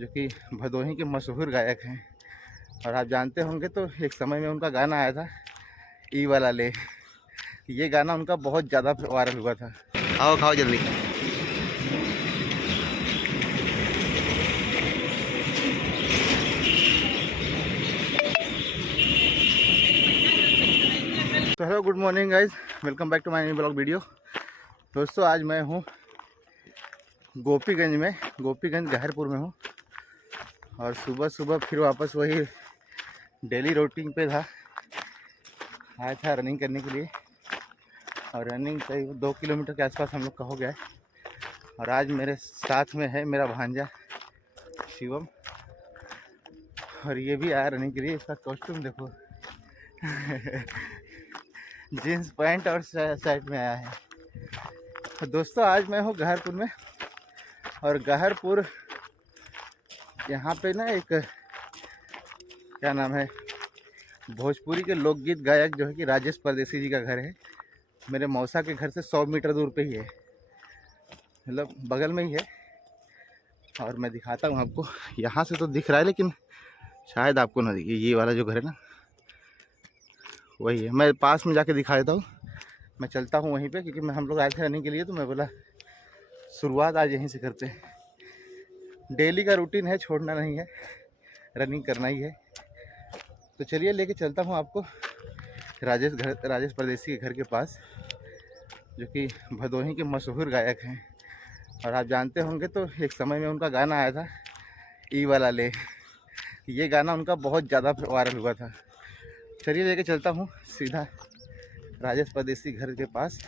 जो कि भदोही के मशहूर गायक हैं। और आप जानते होंगे तो एक समय में उनका गाना आया था ई वाला ले। ये गाना उनका बहुत ज़्यादा वायरल हुआ था। खाओ खाओ जल्दी। तो hello, good morning guys, welcome back to my new blog video. दोस्तों, आज मैं हूँ गोपीगंज में, गोपीगंज गहरपुर में हूँ। और सुबह सुबह फिर वापस वही डेली रूटीन पे था। आया था रनिंग करने के लिए, और रनिंग करीब 2 किलोमीटर के आसपास हम लोग का हो गया है। और आज मेरे साथ में है मेरा भांजा शिवम, और ये भी आया रनिंग के लिए। इसका कॉस्ट्यूम देखो जीन्स पैंट और शर्ट में आया है। तो दोस्तों, आज मैं हूँ गहरपुर में। और गहरपुर यहाँ पे ना एक क्या नाम है, भोजपुरी के लोकगीत गायक जो है कि राजेश परदेसी जी का घर है। मेरे मौसा के घर से 100 मीटर दूर पे ही है, मतलब बगल में ही है। और मैं दिखाता हूँ आपको। यहाँ से तो दिख रहा है लेकिन शायद आपको ना दिखे। ये वाला जो घर है ना, वही है। मैं पास में जाके दिखा देता हूँ। मैं चलता हूँ वहीं पे, क्योंकि हम लोग आए थे रनिंग के लिए, तो मैं बोला शुरुआत आज यहीं से करते हैं। डेली का रूटीन है, छोड़ना नहीं है, रनिंग करना ही है। तो चलिए लेके चलता हूँ आपको राजेश परदेसी के घर के पास, जो कि भदोही के मशहूर गायक हैं। और आप जानते होंगे तो एक समय में उनका गाना आया था ई वाला ले। ये गाना उनका बहुत ज़्यादा वायरल हुआ था। चलिए लेके चलता हूँ सीधा राजेश परदेसी घर के पास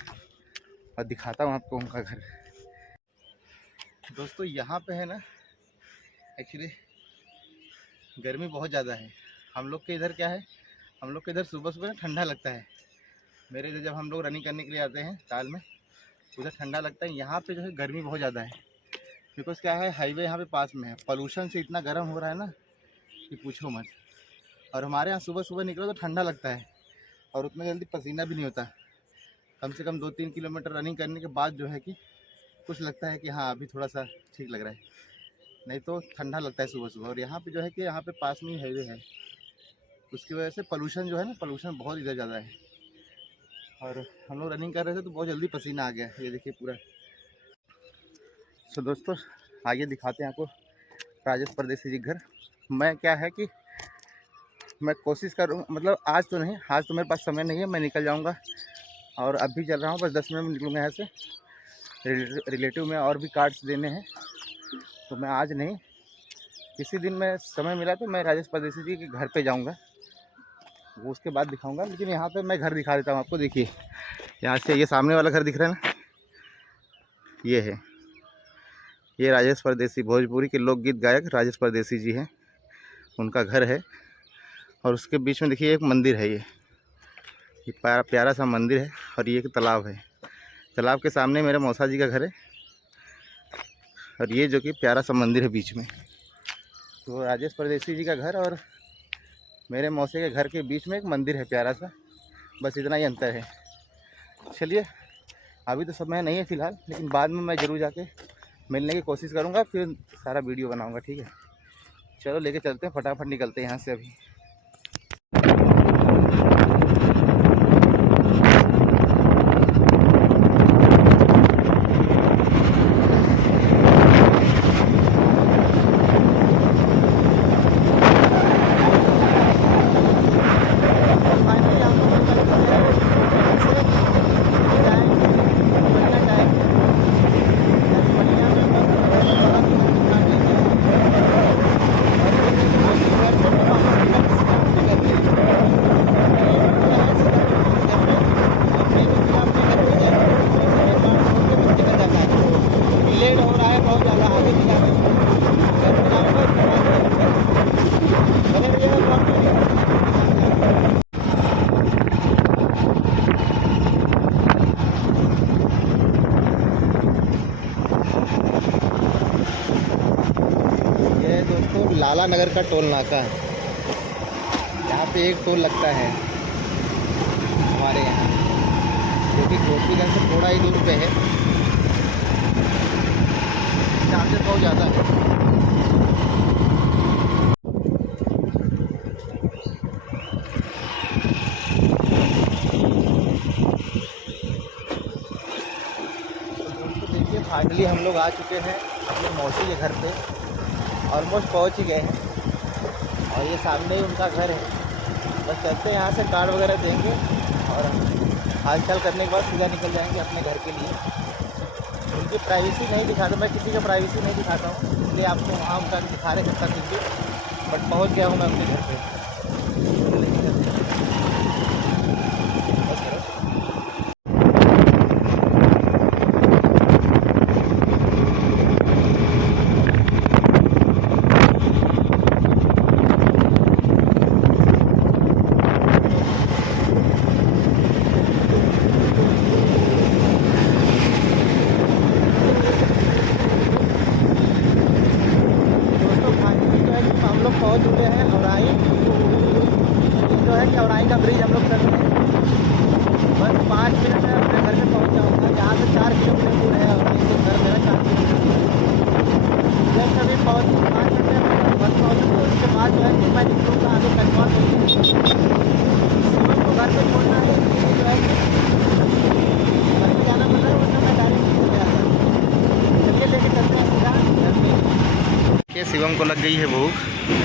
और दिखाता हूँ आपको उनका घर। दोस्तों, यहाँ पे है ना, एक्चुअली गर्मी बहुत ज़्यादा है। हम लोग के इधर क्या है, हम लोग के इधर सुबह सुबह ना ठंडा लगता है। मेरे इधर जब हम लोग रनिंग करने के लिए आते हैं ताल में, उधर ठंडा लगता है। यहाँ पे जो है गर्मी बहुत ज़्यादा है, बिकॉज क्या है, हाईवे यहाँ पे पास में है। पोल्यूशन से इतना गर्म हो रहा है ना कि पूछो मत। और हमारे यहाँ सुबह सुबह निकलो तो ठंडा लगता है, और उतना जल्दी पसीना भी नहीं होता। कम से कम 2-3 किलोमीटर रनिंग करने के बाद जो है कि कुछ लगता है कि हाँ अभी थोड़ा सा ठीक लग रहा है, नहीं तो ठंडा लगता है सुबह सुबह। और यहाँ पे जो है कि यहाँ पे पास में ही हाईवे है, उसकी वजह से पोल्यूशन जो है ना, पोल्यूशन बहुत इधर ज़्यादा है। और हम लोग रनिंग कर रहे थे तो बहुत जल्दी पसीना आ गया, ये देखिए पूरा। सो दोस्तों, आइए दिखाते हैं आपको राजेश परदेसी जी घर। मैं क्या है कि मैं कोशिश करूँ, मतलब आज तो नहीं, आज तो मेरे पास समय नहीं है, मैं निकल जाऊँगा। और अभी चल रहा हूँ, बस 10 मिनट में निकलूँगा यहाँ से। रिलेटिव में और भी कार्ड्स देने हैं, तो मैं आज नहीं, किसी दिन में समय मिला तो मैं राजेश परदेसी जी के घर पे जाऊँगा, वो उसके बाद दिखाऊँगा। लेकिन यहाँ पे मैं घर दिखा देता हूँ आपको। देखिए यहाँ से ये सामने वाला घर दिख रहा है ना, ये है, ये राजेश परदेसी, भोजपुरी के लोकगीत गायक राजेश परदेसी जी हैं, उनका घर है। और उसके बीच में देखिए एक मंदिर है, ये प्यारा सा मंदिर है। और ये एक तालाब है, तालाब के सामने मेरे मौसा जी का घर है। और ये जो कि प्यारा सा मंदिर है बीच में, तो राजेश परदेसी जी का घर और मेरे मौसे के घर के बीच में एक मंदिर है प्यारा सा, बस इतना ही अंतर है। चलिए, अभी तो समय नहीं है फ़िलहाल, लेकिन बाद में मैं ज़रूर जाके मिलने की कोशिश करूँगा, फिर सारा वीडियो बनाऊँगा, ठीक है। चलो लेके चलते हैं, फटाफट निकलते हैं यहाँ से अभी। लाला नगर का टोल नाका, यहाँ पे एक टोल लगता है हमारे यहाँ, जो कि गोपीगंज से थोड़ा ही दूर पे है। चार्जेस बहुत ज़्यादा है। आ चुके हैं अपने मौसी के घर पे, ऑलमोस्ट पहुंच ही गए हैं और ये सामने ही उनका घर है। बस चलते हैं यहाँ से, कार्ड वगैरह देंगे और हालचाल करने के बाद सीधा निकल जाएंगे अपने घर के लिए। उनकी प्राइवेसी नहीं दिखाता, मैं किसी का प्राइवेसी नहीं दिखाता हूँ, इसलिए आपको वहाँ उनका दिखा रहे सकता कुछ भी, बट पहुँच गया हूँ मैं उनके घर पे। पहुंच चुके हैं औराई, जो है कि औराई का ब्रिज हम लोग चल रहे हैं। बस 5 मिनट में अपने घर पे पहुंच जाऊँगा। यहाँ से 4 किलोमीटर दूर है औराई से घर मेरा, 4 किलोमीटर। जब कभी 5 मिनट में बस पहुँचूँगा, उसके बाद जो है कि मैं निकलूँगा आगे कन्फर्म को घर पर छोड़ना है, जो है घर पर जाना पड़ रहा है, वरना मैं डायरेक्ट निकल जाता। चलिए लेके चलते हैं सीधा घर पे। ये शिवम को लग गई है भूख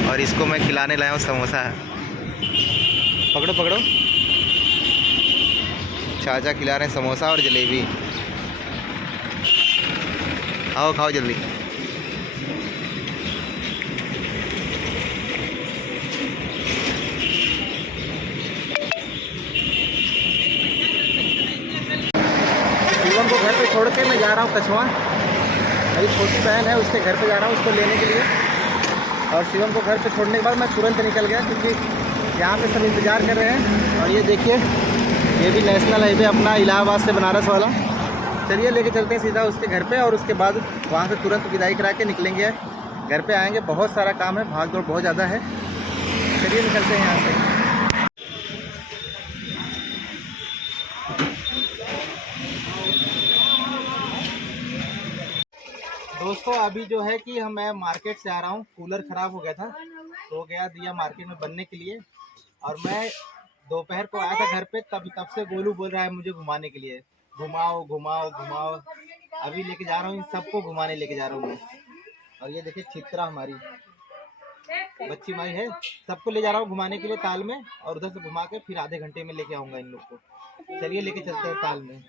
और इसको मैं खिलाने लाया हूँ समोसा। पकड़ो पकड़ो, चाचा खिला रहे हैं समोसा और जलेबी। आओ खाओ जल्दी। शिवम को घर पे छोड़ के मैं जा रहा हूँ कछुआ। मेरी छोटी बहन है, उसके घर पे जा रहा हूँ उसको लेने के लिए। और शिवम को घर पे छोड़ने के बाद मैं तुरंत निकल गया, क्योंकि यहाँ पे सब इंतज़ार कर रहे हैं। और ये देखिए, ये भी नेशनल हाईवे अपना इलाहाबाद से बनारस वाला। चलिए लेके चलते हैं सीधा उसके घर पे और उसके बाद वहाँ से तुरंत विदाई करा के निकलेंगे, घर पे आएंगे। बहुत सारा काम है, भाग दौड़ बहुत ज़्यादा है। चलिए निकलते हैं यहाँ से। दोस्तों अभी जो है कि मैं मार्केट से आ रहा हूँ। कूलर ख़राब हो गया था तो गया दिया मार्केट में बनने के लिए। और मैं दोपहर को आया था घर पे, तब से गोलू बोल रहा है मुझे घुमाने के लिए, घुमाओ घुमाओ घुमाओ। अभी लेके जा रहा हूँ, इन सबको घुमाने लेके जा रहा हूँ मैं। और ये देखिए चित्रा हमारी बच्ची माई है, सबको ले जा रहा हूँ घुमाने के लिए ताल में। और उधर से घुमा के फिर आधे घंटे में लेके आऊँगा इन लोग को। चलिए लेके चलते हैं ताल में।